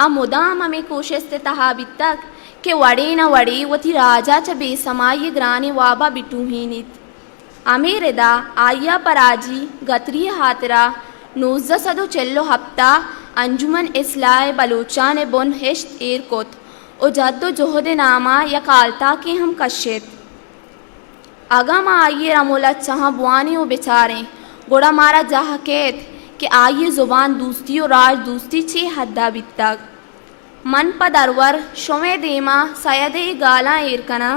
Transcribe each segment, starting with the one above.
आ मुदाम हमें कोशिश तहा बितक के वड़े न वड़े वती राजा च बेसमाय ग्राने वाबा बिटूहीनित अमेरिदा आया पराजी गतरी हातरा नूज़ सदो चेल्लो हफ्ता अंजुमन इस्लाए बलूचान बुन हिश्त एर कोत ओ जद्दो जोहद नामा या कालता के हम कश्यत अगा मा आइए रमोला चहाँ बुआने ओ बेचारे गोड़ा मारा जहा केत कि आइए ज़ुबान दूस्ती और राज दूस्ती छे हद्दा बितक मन पदरवर शोमे देमा सयदे गाला एरकना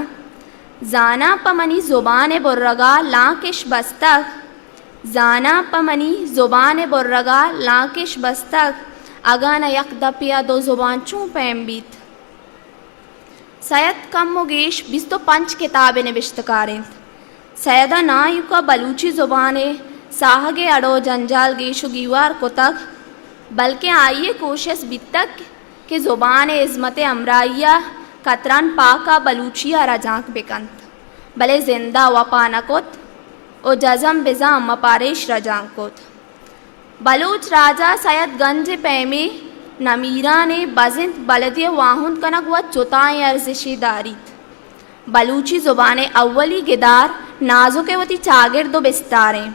जाना पमनी ज़ुबान बुर्रगा लाकिश बस्तक जाना पमनी ज़ुबान बुर्रगा लाकिश बस्तक अगा न यक दपिया दो ज़ुबान चूँ पैम बीत सैयद कम मुगेश बिस्तो पंच किताबें निविश्तकारें सैयदा नायुका बलूची ज़ुबाने साहगे अड़ो जंजाल गेशु गीवार कोतक बल्कि आइए कोशिश बितक कि ज़ुबान इज़्मत अमराइया कतरान पाका बलूचिया रजाक बेकंत भले जिंदा वपानकोत ओ जज़म बिज़ाम मपारेश रजाकोत बलूच राजा सैयद गंज पैमे नमीरा ने बजिंत बलदिय वाहुन कनक व चुताएँ अर्जिशी दारीत बलूची ज़ुबान अव्वली गिदार नाजुके वती चागिर दो बिस्तारें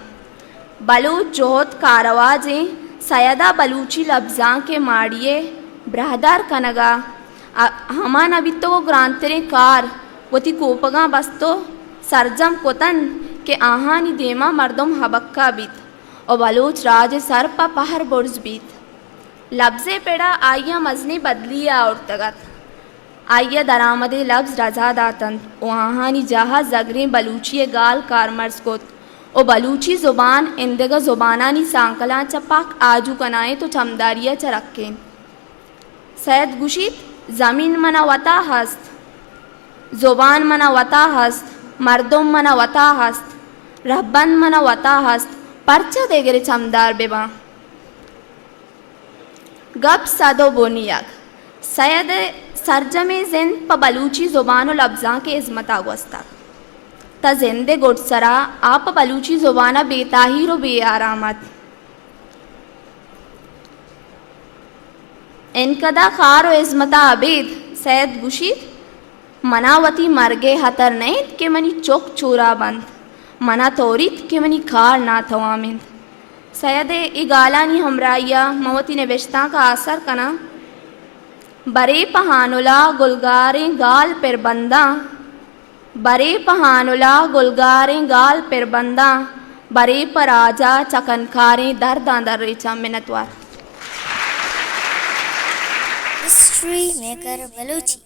बलूच जोहत कारवाजें सैयदा बलूची लफ्ज़ां के माड़िए ब्रहदार कनगा हमा नबितो ग्रांतरे कार वती कोपगा बस्तो सरजम कोतन के आहानी देमा मर्दम हबक्का बीत और बलूच राज सर पा पहर बुर्ज बीत लफ्ज़े पेड़ा आइया मजने बदलिया और तगत आइया दरामदे लफ्ज़ रजा दातन ओ आहानी जहा जगरें बलूची गाल कार मर्ज कोत ओ बलूची ज़ुबान इंदगा ज़ुबानानी सांकला चपाक आजू कनाए तो चमदारिया च रखें सैयद गुशीत ज़मीन मना वता हस्त ज़ुबान मना वता हस्त मर्दम मना वता हस्त रहबन मना वता हस्त परचा देगरे चमदार बेबा गप सदो बोनियक सैयद सरजमे जिन प बलूची ज़ुबान लफ्ज़ां के इज़्मत आगोस्ता त जिंदे गुटसरा आप बलूची ज़ुबाना बेताहिर बेआरामत इनकदा खार व इज़्मता अबेद सैयद गुशीत मनावती मरगे हतर नैत के मनी चोक चूरा बंद मना तोरित के मनी खार ना थवामिंद सैयद इगालानी हमराइया मवती निविश्ता का असर कना बरे पहानुला गुलगारें गाल पर बंदा बरे पहानुला गुलगारें गाल पर बंदा बरे पर आजा चकनकारें दर्दां दर रेचा मिनतवार हिस्ट्री मेकर बलूची।